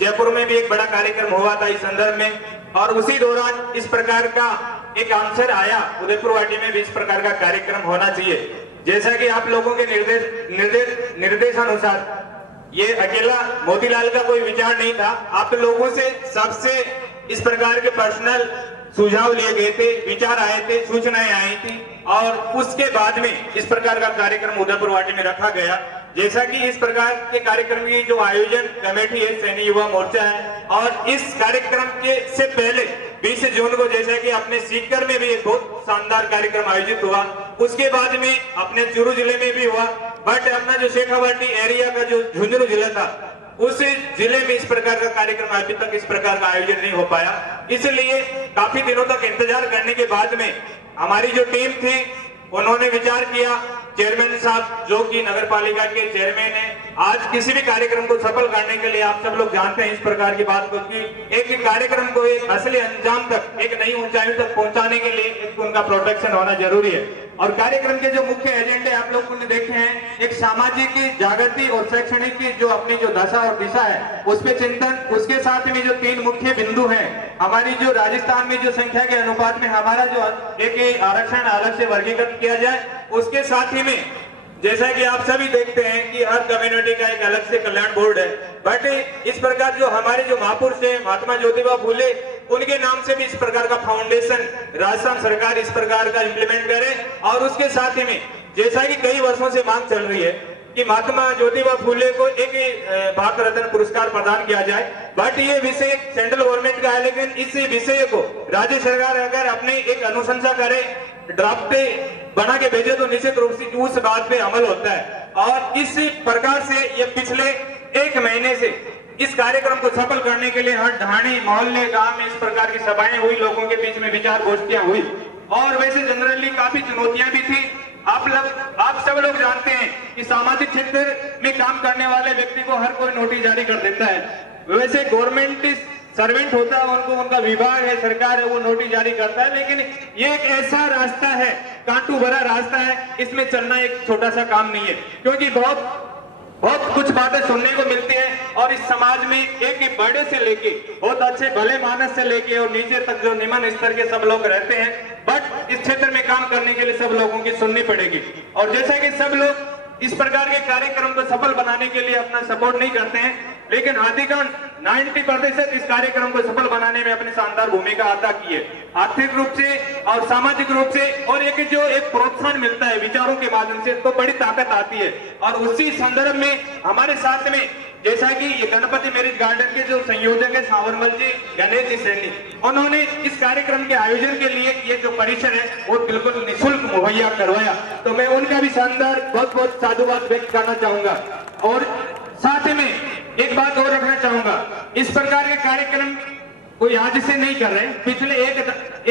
जयपुर में भी एक बड़ा कार्यक्रम हुआ था इस संदर्भ में, और उसी दौरान इस प्रकार का एक आंसर आया उदयपुर वाटी में भी इस प्रकार का कार्यक्रम होना चाहिए। जैसा कि आप लोगों के निर्देशानुसार ये अकेला मोतीलाल का कोई विचार नहीं था, आप लोगों से सबसे इस प्रकार के पर्सनल सुझाव लिए गए थे, विचार आए थे, सूचनाएं आई थी, और उसके बाद में इस प्रकार का कार्यक्रम उदयपुर वाटी में रखा गया। जैसा कि इस प्रकार के कार्यक्रम की जो आयोजन कमेटी है सैनिक युवा मोर्चा है, और इस कार्यक्रम के से पहले 20 जून को जैसा कि अपने सीकर में भी एक बहुत शानदार कार्यक्रम आयोजित हुआ, उसके बाद में अपने चूरू जिले में भी हुआ, बट अपना जो शेखावाटी एरिया का जो झुंझुनू जिला था उस जिले में इस प्रकार का कार्यक्रम अभी तक इस प्रकार का आयोजन नहीं हो पाया। इसलिए काफी दिनों तक इंतजार करने के बाद में हमारी जो टीम थी उन्होंने विचार किया, चेयरमैन साहब जो कि नगर पालिका के चेयरमैन है, आज किसी भी कार्यक्रम को सफल करने के लिए आप सब लोग जानते हैं इस प्रकार की बात को कि एक कार्यक्रम को एक असली अंजाम तक, एक नई ऊंचाई तक पहुंचाने के लिए एक उनका प्रोटेक्शन होना जरूरी है। और कार्यक्रम के जो मुख्य एजेंडे आप लोगों ने देखे हैं, एक सामाजिक जागृति और शैक्षणिक की जो अपनी जो दशा और दिशा है उस पे चिंतन, उसके साथ में जो 3 मुख्य बिंदु हैं, हमारी जो राजस्थान में जो संख्या के अनुपात में हमारा जो एक आरक्षण अलग से वर्गीकृत किया जाए, उसके साथ ही में जैसा कि आप सभी देखते हैं कि हर कम्युनिटी का एक अलग से कल्याण बोर्ड है, बट इस प्रकार जो हमारे जो महापुरुष है महात्मा ज्योतिबा फूले, उनके नाम से भी इस प्रकार का फाउंडेशन राजस्थान सरकार इस प्रकार का इंप्लीमेंट करे। और उसके साथ ही में जैसा कि कई वर्षों से मांग चल रही है कि महात्मा ज्योतिबा फूले को एक भारत रत्न पुरस्कार प्रदान किया जाए, बट ये विषय सेंट्रल गवर्नमेंट का है, लेकिन इस विषय को राज्य सरकार अगर अपने एक अनुशंसा करे, ड्राफ्ट बना के भेजे तो निश्चित रूप से उस बात पे अमल होता है। और इस प्रकार से ये पिछले 1 महीने से इस कार्यक्रम को सफल करने के लिए हर ढाणी मोहल्ले गांव में इस प्रकार की सभाएं हुई, लोगों के बीच में विचार गोष्ठियां हुई, और वैसे जनरली काफी चुनौतियां भी थी। आप सब लोग जानते हैं कि सामाजिक क्षेत्र में काम करने वाले व्यक्ति को हर कोई नोटिस जारी कर देता है, वैसे गवर्नमेंट सर्वेंट होता है, उनको उनका विभाग है, सरकार है, वो नोटिस जारी करता है, लेकिन ये एक ऐसा रास्ता है, कांटू भरा रास्ता है, इसमें चलना एक छोटा सा काम नहीं है, क्योंकि बहुत कुछ बातें सुनने को मिलती है। और इस समाज में एक बड़े से लेके बहुत अच्छे भले मानस से लेके और नीचे तक जो निम्न स्तर के सब लोग रहते हैं, बट इस क्षेत्र में काम करने के लिए सब लोगों की सुननी पड़ेगी। और जैसा कि सब लोग इस प्रकार के कार्यक्रम को सफल बनाने के लिए अपना सपोर्ट नहीं करते हैं, लेकिन अधिकांश 90% इस कार्यक्रम को सफल बनाने में अपनी शानदार भूमिका अदा की है, आर्थिक रूप से और सामाजिक रूप से, और एक जो एक प्रोत्साहन मिलता है विचारों के माध्यम से, तो बड़ी ताकत आती है। और उसी संदर्भ में हमारे साथ में जैसा कि ये गणपति मैरिज गार्डन के जो संयोजक है सावरमल जी, गणेश जी सैनी, उन्होंने इस कार्यक्रम के आयोजन के लिए ये जो परिसर है वो बिल्कुल निःशुल्क मुहैया करवाया, तो मैं उनका भी शानदार बहुत साधुवाद व्यक्त करना चाहूंगा। और साथ में एक बात और रखना चाहूंगा, इस प्रकार के कार्यक्रम कोई आज से नहीं कर रहे, पिछले एक